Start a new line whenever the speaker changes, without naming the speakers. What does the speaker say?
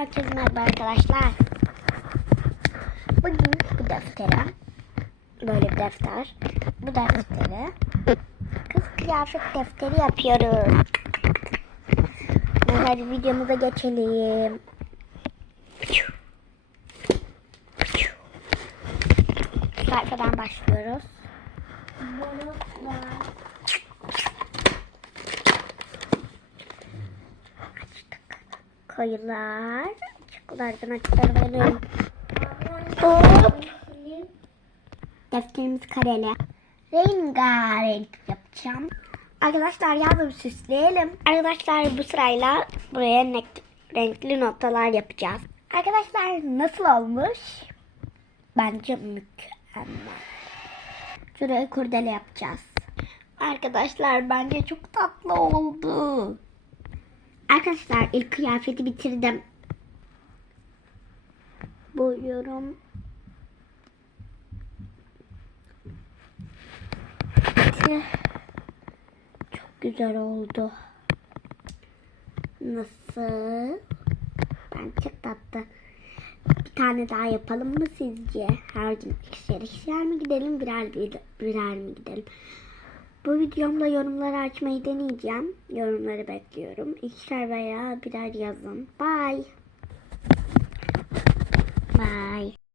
Herkese merhaba arkadaşlar. Bugün bu deftere, böyle bir defter, bu defteri kız kıyafet defteri yapıyoruz. Hadi videomuza geçelim. Sayfadan başlıyoruz. Koyular. Açıklardan aktaralım. Hop. Defterimiz kareli. Rengarenk yapacağım. Arkadaşlar yazım süsleyelim. Arkadaşlar bu sırayla buraya renkli noktalar yapacağız. Arkadaşlar nasıl olmuş? Bence mükemmel. Şuraya kurdele yapacağız. Arkadaşlar bence çok tatlı oldu. Arkadaşlar ilk kıyafeti bitirdim. Boyuyorum. Çok güzel oldu. Nasıl? Ben çok tatlı. Bir tane daha yapalım mı sizce? Her gün ikişer ikişer mi gidelim birer, birer mi gidelim? Bu videomda yorumları açmayı deneyeceğim. Yorumları bekliyorum. İkişer veya birer yazın. Bye. Bye.